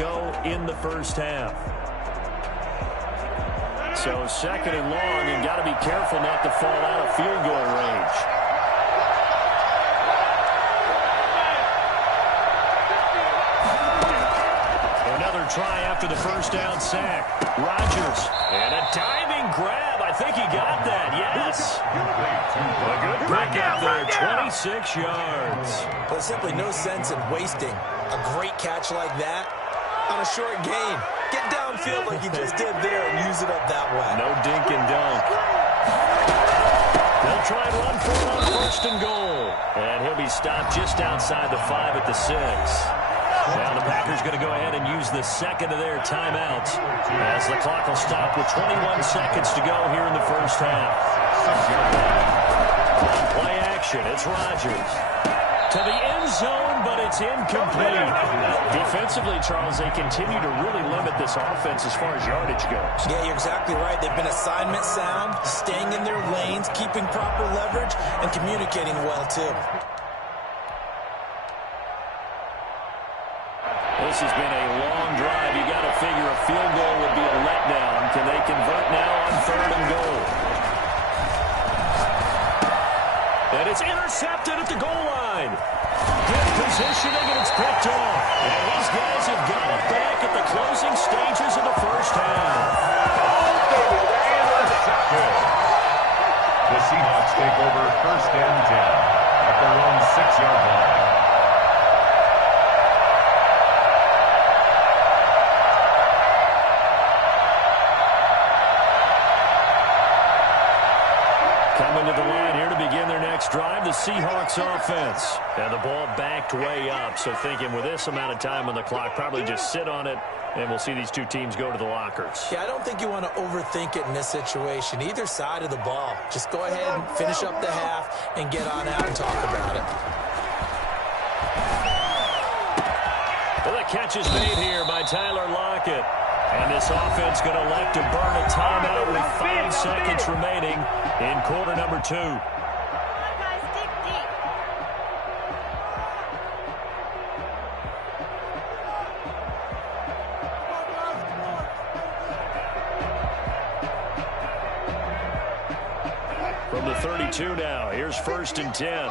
go in the first half. So second and long, and got to be careful not to fall out of field goal range. Another try after the first down sack. Rodgers, and a diving grab. I think he got that, yes. A good pick out there, 26 yards. There's simply no sense in wasting a great catch like that on a short gain. Get downfield like you just did there and use it up that way. No dink and dunk. They'll try and run for it on first and goal. And he'll be stopped just outside the 5 at the 6. Now the Packers going to go ahead and use the second of their timeouts as the clock will stop with 21 seconds to go here in the first half. Play action. It's Rodgers. To the end zone, but it's incomplete. Defensively, Charles, they continue to really limit this offense as far as yardage goes. Yeah, you're exactly right. They've been assignment sound, staying in their lanes, keeping proper leverage, and communicating well, too. This has been a long drive. You got to figure a field goal would be a letdown. Can they convert now on third and goal? And it's intercepted at the goal line. Good positioning, and it's picked off. And these guys have got it back at the closing stages of the first half. The Seahawks take over first and 10 at their own 6-yard line. Coming to the line here to begin their next drive, the Seahawks offense. And the ball backed way up, so thinking with this amount of time on the clock, probably just sit on it, and we'll see these two teams go to the lockers. Yeah, I don't think you want to overthink it in this situation. Either side of the ball. Just go ahead and finish up the half and get on out and talk about it. Well, the catch is made here by Tyler Lockett. And this offense going to elect to burn a timeout with 5 seconds remaining in quarter number 2. From the 32 now, here's first and 10.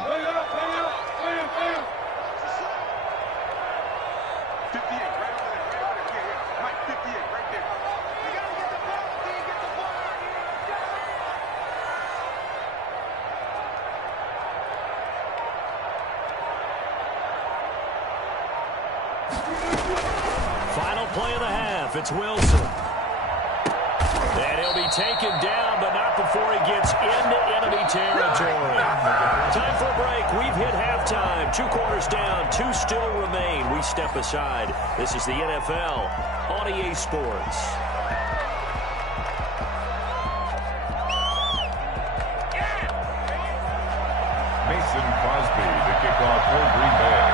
Final play of the half. It's Wilson. And he'll be taken down, but not before he gets into enemy territory. Time for a break. We've hit halftime. 2 quarters down. 2 still remain. We step aside. This is the NFL on EA Sports. Mason Crosby to kick off for Green Bay.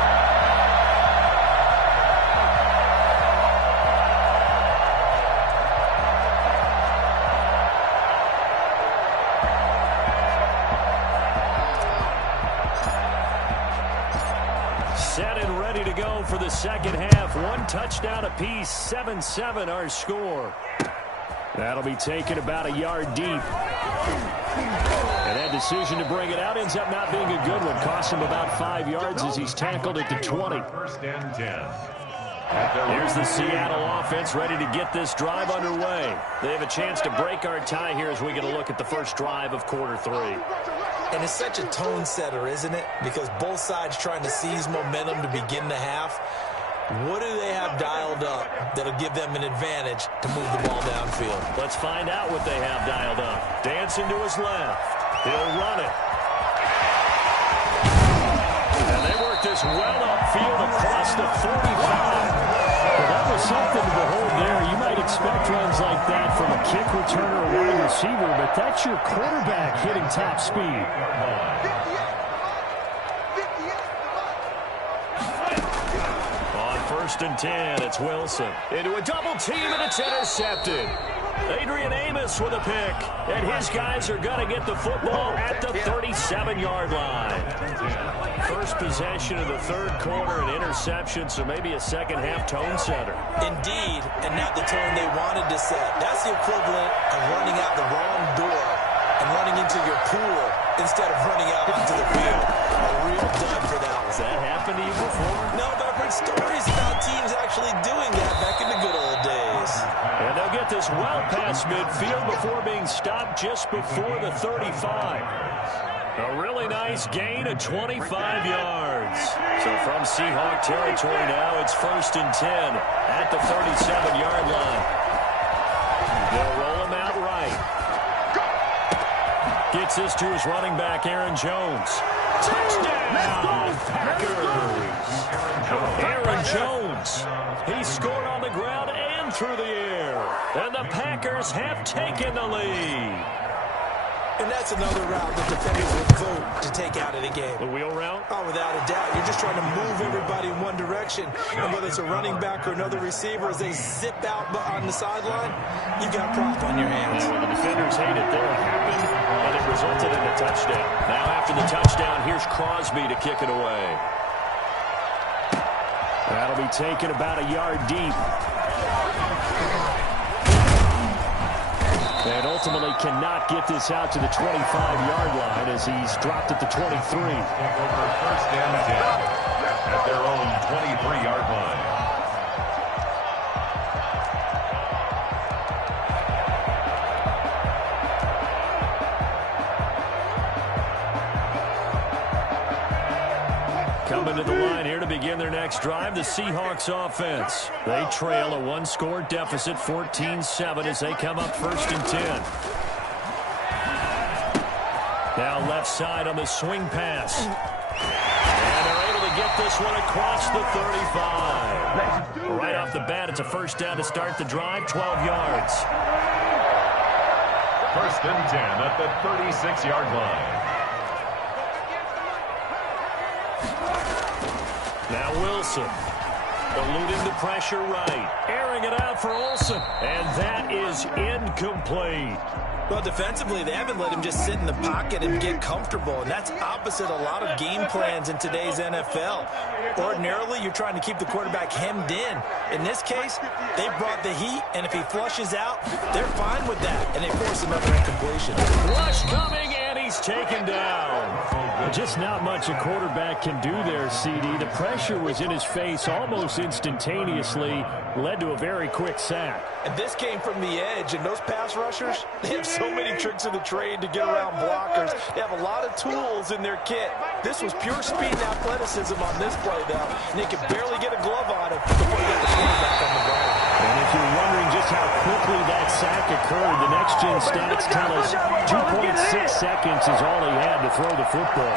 Set and ready to go for the second half. 1 touchdown apiece, 7-7 our score. That'll be taken about a yard deep. And that decision to bring it out ends up not being a good one. Costs him about 5 yards as he's tackled at the 20. First and 10. Here's the Seattle offense ready to get this drive underway. They have a chance to break our tie here as we get a look at the first drive of quarter 3. And it's such a tone setter, isn't it? Because both sides trying to seize momentum to begin the half. What do they have dialed up that'll give them an advantage to move the ball downfield? Let's find out what they have dialed up. Dancing to his left. He'll run it. And they work this well upfield across the 45. Well, that was something to behold there. You might expect runs like that from a kick returner or wide receiver, but that's your quarterback hitting top speed. On first and 10. It's Wilson. Into a double team, and it's intercepted. Adrian Amos with a pick, and his guys are going to get the football at the 37-yard line. First possession of the third quarter, an interception, so maybe a second-half tone setter. Indeed, and not the tone they wanted to set. That's the equivalent of running out the wrong door and running into your pool instead of running out onto the field. A real dud for that one. Has that happened to you before? No, but I've heard stories about teams actually doing that back in the good old days. And they'll get this well past midfield before being stopped just before the 35. A really nice gain of 25 yards. So from Seahawk territory now, it's first and 10 at the 37-yard line. They'll roll him out right. Gets this to his running back, Aaron Jones. Touchdown, Packers! Aaron Jones. He scored on the ground and through the air. And the Packers have taken the lead. And that's another route that defenders would vote to take out of the game. The wheel route? Oh, without a doubt. You're just trying to move everybody in one direction. And whether it's a running back or another receiver, as they zip out on the sideline, you've got a problem on your hands. Yeah, the defenders hate it. They're happy, and it resulted in a touchdown. Now after the touchdown, here's Crosby to kick it away. That'll be taken about a yard deep. And ultimately cannot get this out to the 25-yard line as he's dropped at the 23. First and 10 at their own 23-yard line. Coming to the line here to begin their next drive, the Seahawks offense. They trail a one-score deficit, 14-7, as they come up first and 10. Now left side on the swing pass. And they're able to get this one across the 35. Right off the bat, it's a first down to start the drive, 12 yards. First and 10 at the 36-yard line. Now Wilson, eluding the pressure right, airing it out for Olsen, and that is incomplete. Well, defensively, they haven't let him just sit in the pocket and get comfortable, and that's opposite a lot of game plans in today's NFL. Ordinarily, you're trying to keep the quarterback hemmed in. In this case, they brought the heat, and if he flushes out, they're fine with that, and they force another incompletion. Rush coming, and he's taken down. Just not much a quarterback can do there, CD. The pressure was in his face almost instantaneously, led to a very quick sack. And this came from the edge, and those pass rushers, they have so many tricks of the trade to get around blockers. They have a lot of tools in their kit. This was pure speed and athleticism on this play, though, and they could barely get a glove on him before he got the quarterback on the ground. And if you're wondering just how quickly that sack occurred, the next-gen stats tell us 2.6 seconds is all he had to throw the football.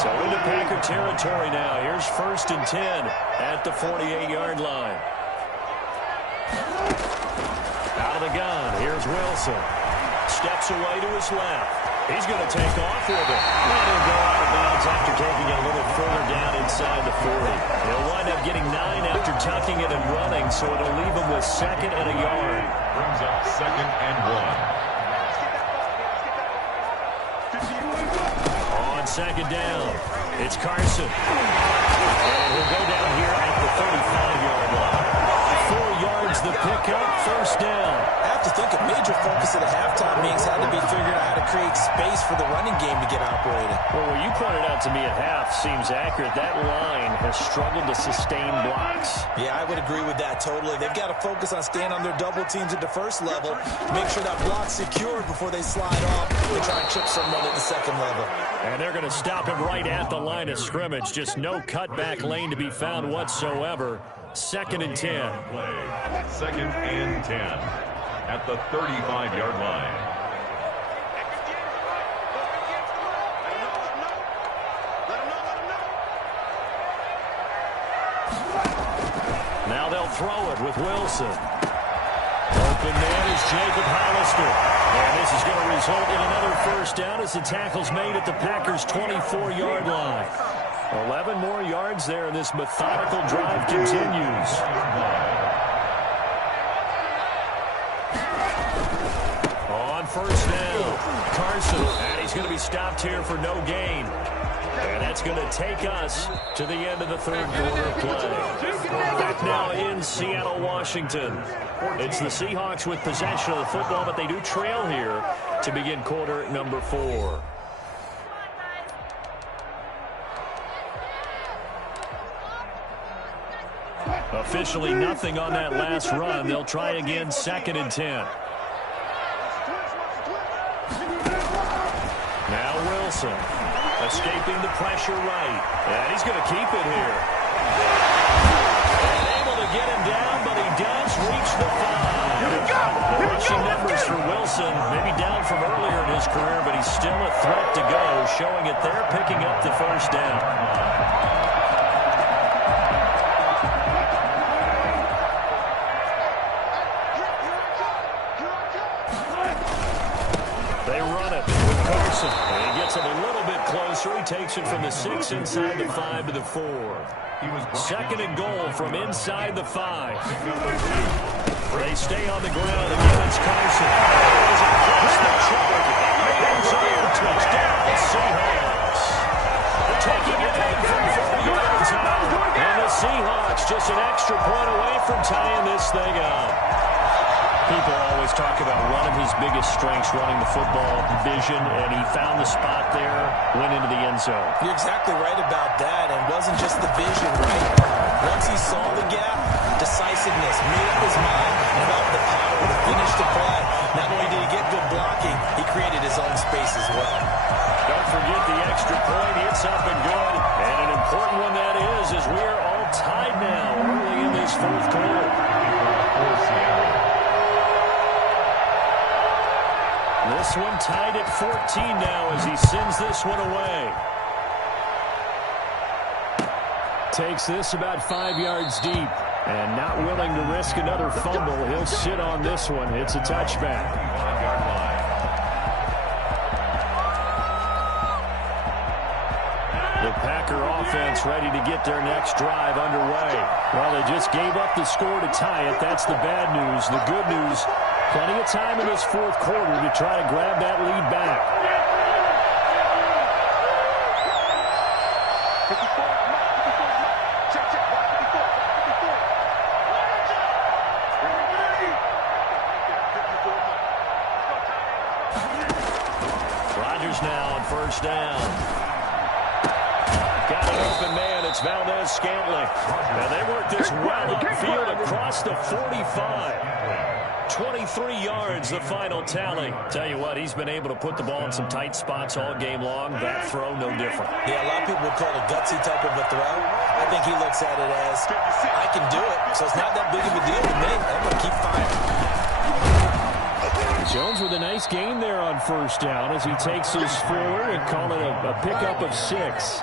So into Packer territory now. Here's first and 10 at the 48-yard line. Out of the gun, here's Wilson. Steps away to his left. He's going to take off with it. And he'll go out of bounds after taking it a little further down inside the 40. He'll wind up getting 9 after tucking it and running, so it'll leave him with second and a yard. Brings up second and 1. On second down, it's Carson. And he'll go down here at the 35-yard line. 4 yards the pickup, first down. I have to think a major focus at the halftime meetings had to be figuring out how to create space for the running game to get operating. Well, what you pointed out to me at half seems accurate. That line has struggled to sustain blocks. Yeah, I would agree with that totally. They've got to focus on staying on their double teams at the first level, make sure that block's secure before they slide off and try and chip someone at the second level. And they're going to stop him right at the line of scrimmage. Just no cutback lane to be found whatsoever. Second and 10. Second and 10 at the 35-yard line. Now they'll throw it with Wilson. Open man is Jacob Hollister. And this is going to result in another first down as the tackle's made at the Packers' 24-yard line. 11 more yards there, and this methodical drive continues. On first down, Carson, and he's going to be stopped here for no gain. And that's going to take us to the end of the third quarter play. Back now in Seattle, Washington. It's the Seahawks with possession of the football, but they do trail here to begin quarter number 4. Officially nothing on that last run. They'll try again, 2nd and 10. Now Wilson, escaping the pressure right. And he's going to keep it here. And able to get him down, but he does reach the 5. The rushing numbers for Wilson, maybe down from earlier in his career, but he's still a threat to go, showing it there, picking up the first down. And he gets him a little bit closer. He takes it from the 6 inside the 5 to the 4. 2nd and goal from inside the 5. They stay on the ground. Again, it's Carson. Goes across the track. Touchdown, Seahawks. Taking it in from 40 yards out. And the Seahawks just an extra point away from tying this thing up. People always talk about one of his biggest strengths, running the football, vision, and he found the spot there, went into the end zone. You're exactly right about that, and it wasn't just the vision, right? Once he saw the gap, decisiveness, made up his mind about the power to finish the play. Not only did he get good blocking, he created his own space as well. Don't forget the extra point. It's up and good, and an important one that is, as we are all tied now early in this fourth quarter. This one tied at 14 now as he sends this one away. Takes this about 5 yards deep. And not willing to risk another fumble. He'll sit on this one. It's a touchback. The Packer offense ready to get their next drive underway. Well, they just gave up the score to tie it. That's the bad news. The good news, plenty of time in this fourth quarter to try to grab that lead back. Rodgers now on first down. Got an open man. It's Valdez-Scantling. And they work this well upfield across the 45. 23 yards, the final tally. Tell you what, he's been able to put the ball in some tight spots all game long. That throw, no different. Yeah, a lot of people would call it a gutsy type of a throw. I think he looks at it as, I can do it, so it's not that big of a deal to me. I'm going to keep firing. Jones with a nice gain there on first down as he takes us forward and call it a pickup of 6.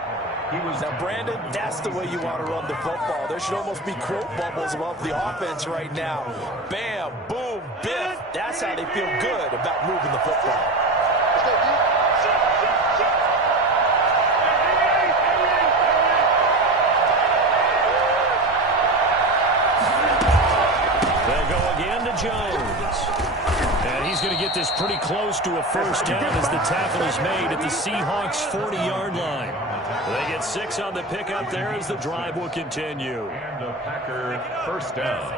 Now, Brandon, that's the way you want to run the football. There should almost be quote bubbles above the offense right now. Bam, boom, biff. That's how they feel good about moving the football. They'll go again to Jones. And he's going to get this pretty close to a first down as the tackle is made at the Seahawks' 40-yard line. They get 6 on the pickup there as the drive will continue. And a Packer first down.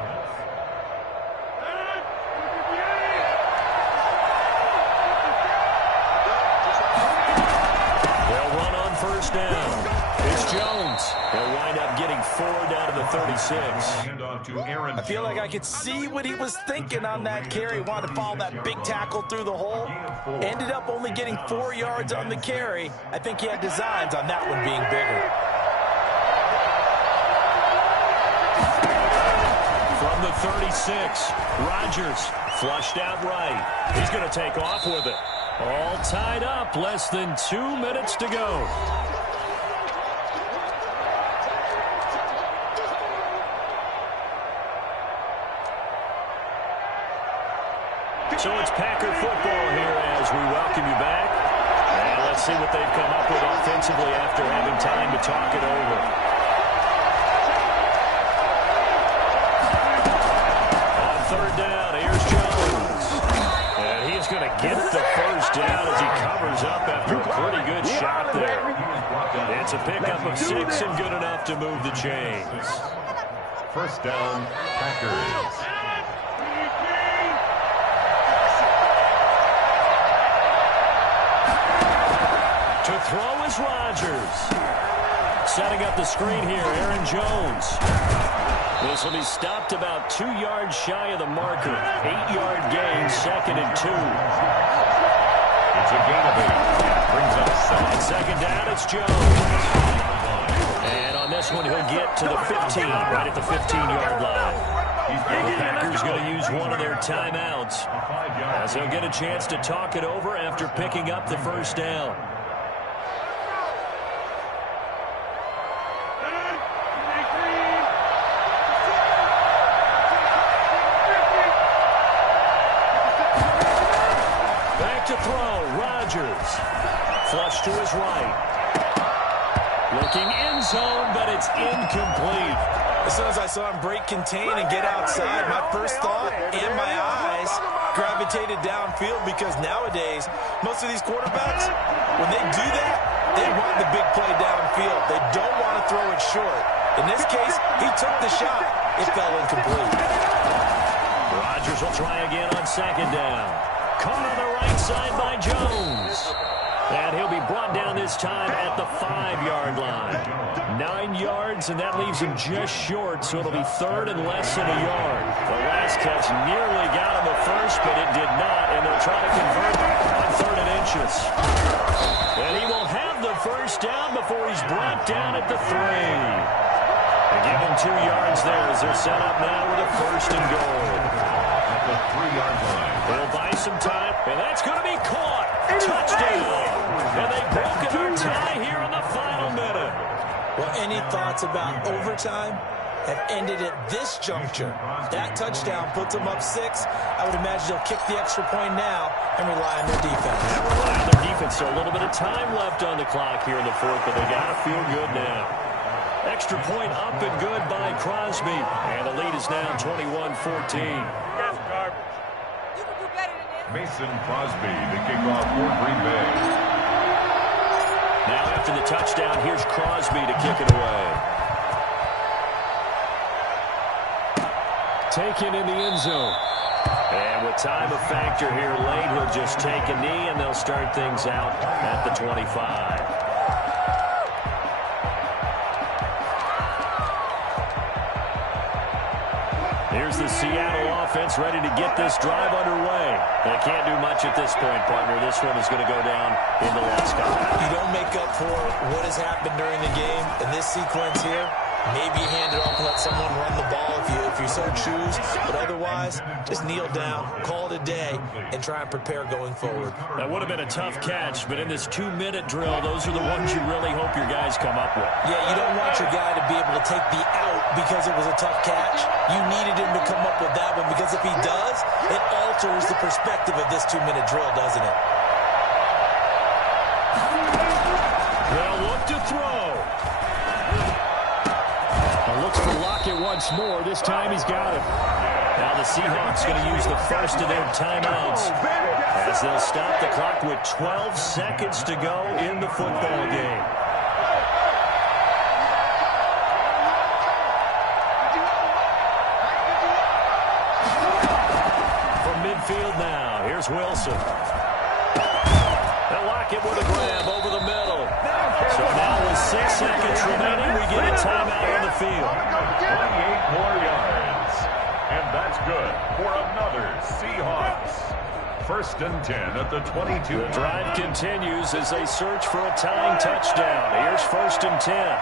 They'll run on first down. It's Jones. He'll wind up getting 4 down to the 36. I feel like I could see what he was thinking on that carry. Wanted to follow that big tackle through the hole. Ended up only getting 4 yards on the carry. I think he had designs on that one being bigger. From the 36, Rodgers flushed out right. He's going to take off with it. All tied up, less than 2 minutes to go. So it's Packer football here as we welcome you back. And let's Let's see what they've come up with offensively after having time to talk it over. On third down, here's Jones. And he's going to get the first down as he covers up after a pretty good shot there. It's a pickup of 6 and good enough to move the chains. First down, Packers. To throw is Rodgers. Setting up the screen here, Aaron Jones. This will be stopped about 2 yards shy of the marker. 8-yard gain, 2nd and 2. It's a gain of 8. Brings up 7. On second down, it's Jones. And on this one, he'll get to the 15, right at the 15-yard line. The Packers going to use one of their timeouts, as they'll get a chance to talk it over after picking up the first down. Back to throw, Rodgers. Flush to his right. Looking end zone, but it's incomplete. As soon as I saw him break contain and get outside, my first thought and my eyes gravitated downfield, because nowadays, most of these quarterbacks, when they do that, they want the big play downfield. They don't want to throw it short. In this case, he took the shot. It fell incomplete. Rodgers will try again on second down. Caught on the right side by Jones. And he'll be brought down this time at the 5-yard line. 9 yards, and that leaves him just short, so it'll be third and less than a yard. The last catch nearly got him a first, but it did not, and they'll try to convert on 3rd and inches. And he will have the first down before he's brought down at the 3. They give him 2 yards there as they're set up now with a 1st and goal. At the 3-yard line. They'll buy some time, and that's going to be caught. Touchdown. And they've broken our tie here in the final minute. Well, any thoughts about overtime have ended at this juncture? That touchdown puts them up 6. I would imagine they'll kick the extra point now and rely on their defense. Rely on their defense, so a little bit of time left on the clock here in the 4th, but they got to feel good now. Extra point up and good by Crosby. And the lead is now 21-14. Mason Crosby, the kickoff for Green Bay. Now after the touchdown, here's Crosby to kick it away. Taken in the end zone. And with time a factor here late, he'll just take a knee, and they'll start things out at the 25. Here's the Seattle offense ready to get this drive underway. They can't do much at this point, partner. This one is going to go down in the last couple. You don't make up for what has happened during the game in this sequence here. Maybe hand it off and let someone run the ball if you so choose. But otherwise, just kneel down, call it a day, and try and prepare going forward. That would have been a tough catch, but in this 2-minute drill, those are the ones you really hope your guys come up with. Yeah, you don't want your guy to be able to take the out because it was a tough catch. You needed him to come up with that one, because if he does, it alters the perspective of this 2-minute drill, doesn't it? They'll look to throw. Looks for Lockett once more. This time he's got it. Now the Seahawks going to use the first of their timeouts as they'll stop the clock with 12 seconds to go in the football game. From midfield now, here's Wilson. They'll lock it with a grab over the middle. So now with 6 seconds remaining, we get a timeout on the field. 28 more yards. And that's good for another Seahawks. 1st and 10 at the 22. The drive continues as they search for a tying touchdown. Here's 1st and 10.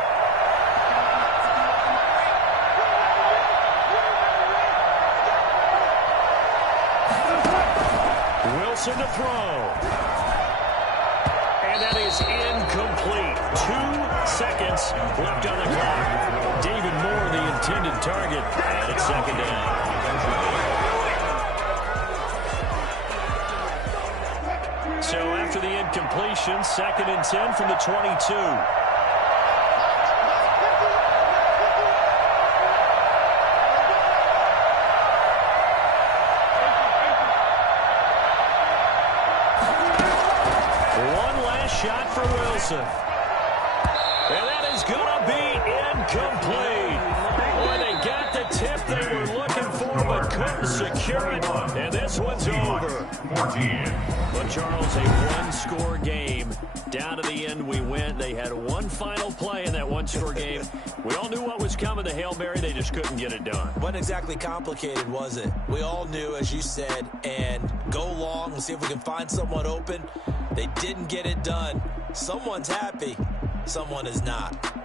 Wilson to throw. And that is incomplete. 2 seconds left on the clock. David Moore, the intended target, and it's 2nd down. So after the completion. 2nd and 10 from the 22. One last shot for Wilson. And that is going to be incomplete. Boy, they got the tip they were looking for, but couldn't secure it. And this one's over. 14. But, Charles, a one-score game. Down to the end we went. They had one final play in that one-score game. We all knew what was coming, the Hail Mary. They just couldn't get it done. Wasn't exactly complicated, was it? We all knew, as you said, and go long and see if we can find someone open. They didn't get it done. Someone's happy. Someone is not.